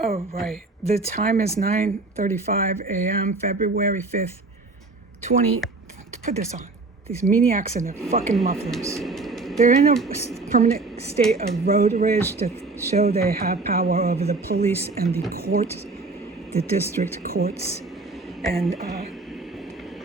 Oh, right. The time is 9:35 a.m., February 5th, 20. Put this on. These maniacs in their fucking mufflers. They're in a permanent state of road rage to show they have power over the police and the courts, the district courts, and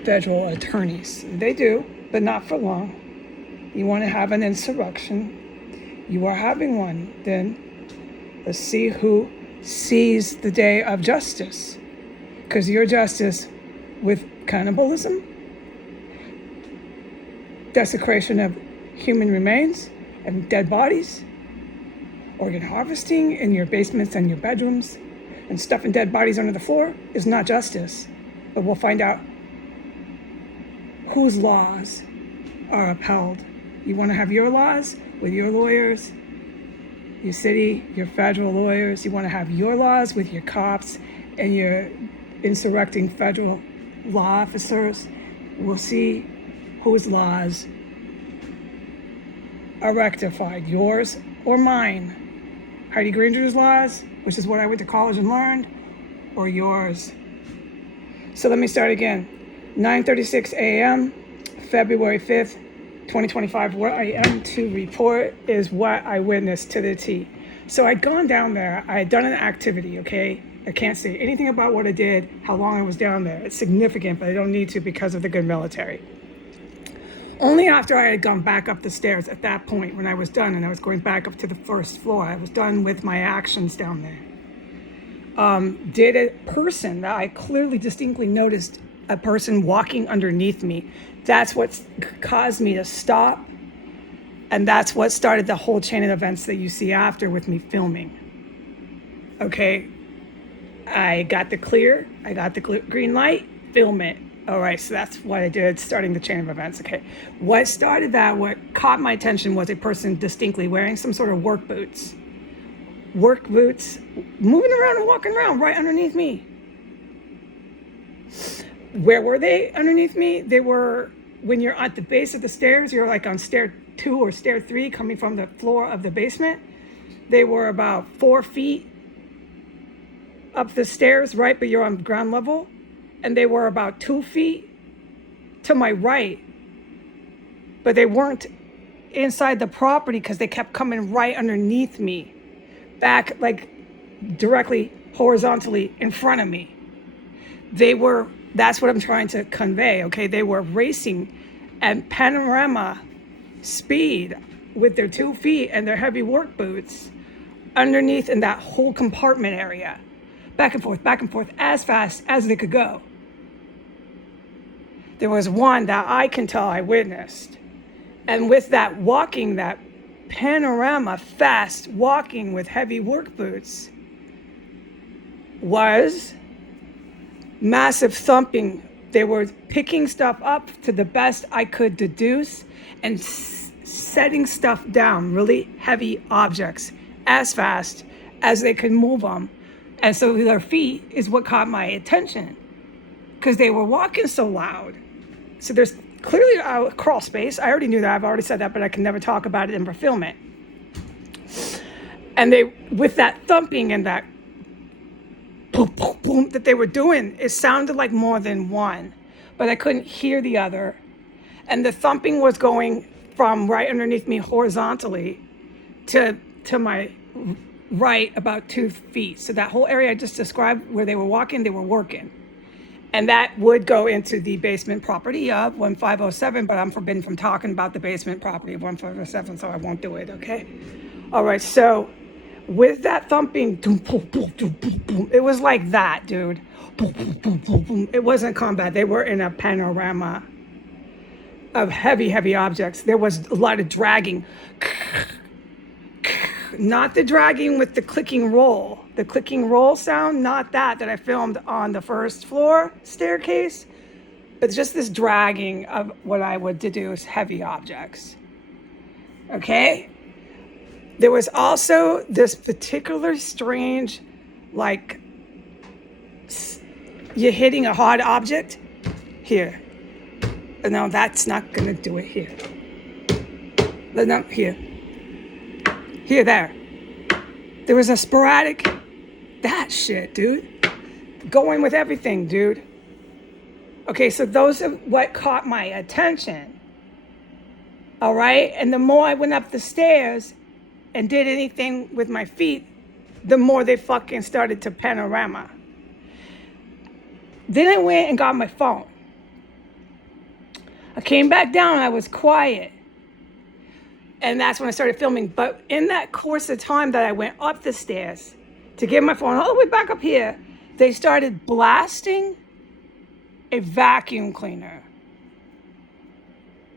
federal attorneys. They do, but not for long. You want to have an insurrection? You are having one. Then let's see who sees the day of justice. Because your justice with cannibalism, desecration of human remains and dead bodies, organ harvesting in your basements and your bedrooms, and stuffing dead bodies under the floor is not justice. But we'll find out whose laws are upheld. You want to have your laws with your lawyers, your city, your federal lawyers. You want to have your laws with your cops and your insurrecting federal law officers. We'll see whose laws are rectified, yours or mine. Heidi Granger's laws, which is what I went to college and learned, or yours. So let me start again. 9:36 a.m., February 5th, 2025. What I am to report is what I witnessed to the T. So I'd gone down there. I had done an activity, okay? I can't say anything about what I did, how long I was down there. It's significant, but I don't need to because of the good military. Only after I had gone back up the stairs at that point, when I was done and I was going back up to the first floor, I was done with my actions down there. Did a person that I clearly, distinctly noticed a person walking underneath me. That's what caused me to stop. And that's what started the whole chain of events that you see after with me filming. Okay. I got the clear. I got the green light. Film it. All right. So that's what I did, starting the chain of events. Okay. What started that, what caught my attention was a person distinctly wearing some sort of work boots. Work boots, moving around and walking around right underneath me. Where were they underneath me? They were, when you're at the base of the stairs, you're like on stair 2 or stair 3 coming from the floor of the basement. They were about 4 feet up the stairs, right? But you're on ground level. And they were about 2 feet to my right. But they weren't inside the property because they kept coming right underneath me. Back, like directly horizontally in front of me. That's what I'm trying to convey, okay? They were racing at panorama speed with their 2 feet and their heavy work boots underneath in that whole compartment area. Back and forth, as fast as they could go. There was one that I can tell I witnessed. And with that walking, that panorama fast walking with heavy work boots was massive thumping. They were picking stuff up to the best I could deduce and setting stuff down, really heavy objects, as fast as they could move them. And so their feet is what caught my attention because they were walking so loud. So there's clearly a crawl space. I already knew that. I've already said that, but I can never talk about it and film it. And they, with that thumping and that boom, boom, boom that they were doing, it sounded like more than one, but I couldn't hear the other. And the thumping was going from right underneath me horizontally to my right about 2 feet. So that whole area I just described where they were walking, they were working. And that would go into the basement property of 1507, but I'm forbidden from talking about the basement property of 1507, so I won't do it, okay? All right, so with that thumping, boom, boom, boom, boom, boom, boom, it was like that, dude. Boom, boom, boom, boom, boom. It wasn't combat. They were in a panorama of heavy, heavy objects. There was a lot of dragging. Not the dragging with the clicking roll. The clicking roll sound, not that I filmed on the first floor staircase, but just this dragging of what I would deduce heavy objects. Okay? There was also this particular strange, like, you're hitting a hard object here. No, that's not gonna do it here. No, here. Here, there. There was a sporadic that shit, dude. Going with everything, dude. Okay, so those are what caught my attention. All right? And the more I went up the stairs and did anything with my feet, the more they fucking started to panorama. Then I went and got my phone. I came back down and I was quiet. And that's when I started filming. But in that course of time that I went up the stairs to get my phone all the way back up here, they started blasting a vacuum cleaner.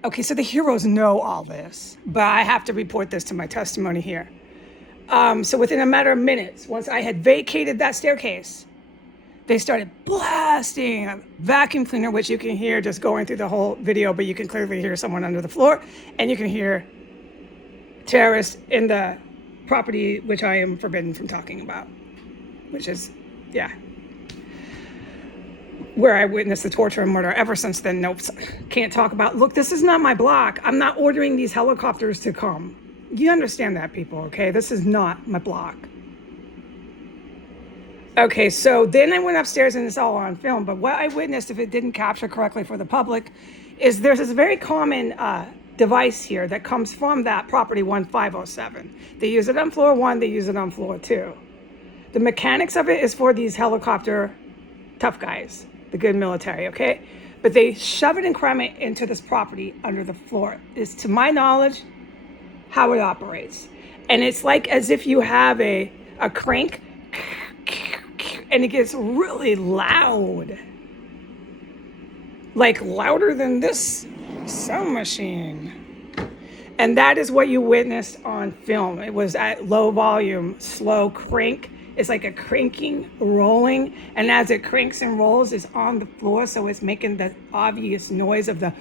Okay, so the heroes know all this, but I have to report this to my testimony here. So within a matter of minutes, once I had vacated that staircase, they started blasting a vacuum cleaner, which you can hear just going through the whole video, but you can clearly hear someone under the floor, and you can hear terrorists in the property, which I am forbidden from talking about, which is, yeah, where I witnessed the torture and murder. Ever since then, nope, can't talk about. Look, this is not my block. I'm not ordering these helicopters to come. You understand that, people, okay? This is not my block. Okay, so then I went upstairs and it's all on film, but what I witnessed, if it didn't capture correctly for the public, is there's this very common device here that comes from that property 1507. They use it on floor 1, they use it on floor 2. The mechanics of it is for these helicopter tough guys, the good military, okay? But they shove it and cram it into this property under the floor. Is, to my knowledge, how it operates. And it's like as if you have a crank and it gets really loud. Like louder than this sound machine. And that is what you witnessed on film. It was at low volume, slow crank. It's like a cranking, rolling, and as it cranks and rolls, it's on the floor, so it's making the obvious noise of the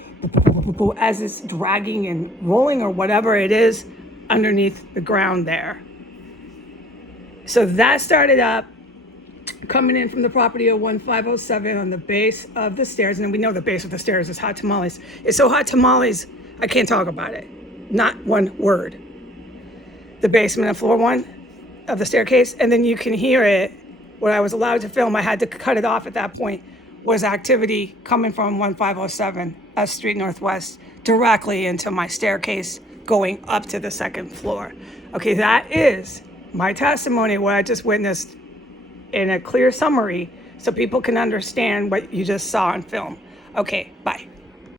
as it's dragging and rolling or whatever it is underneath the ground there. So that started up, coming in from the property of 1507 on the base of the stairs, and we know the base of the stairs is Hot Tamales. It's so Hot Tamales, I can't talk about it. Not one word. The basement of floor 1 of the staircase, and then you can hear it. What I was allowed to film, I had to cut it off at that point, was activity coming from 1507 S Street Northwest directly into my staircase going up to the second floor. Okay, that is my testimony, what I just witnessed in a clear summary so people can understand what you just saw on film. Okay, bye.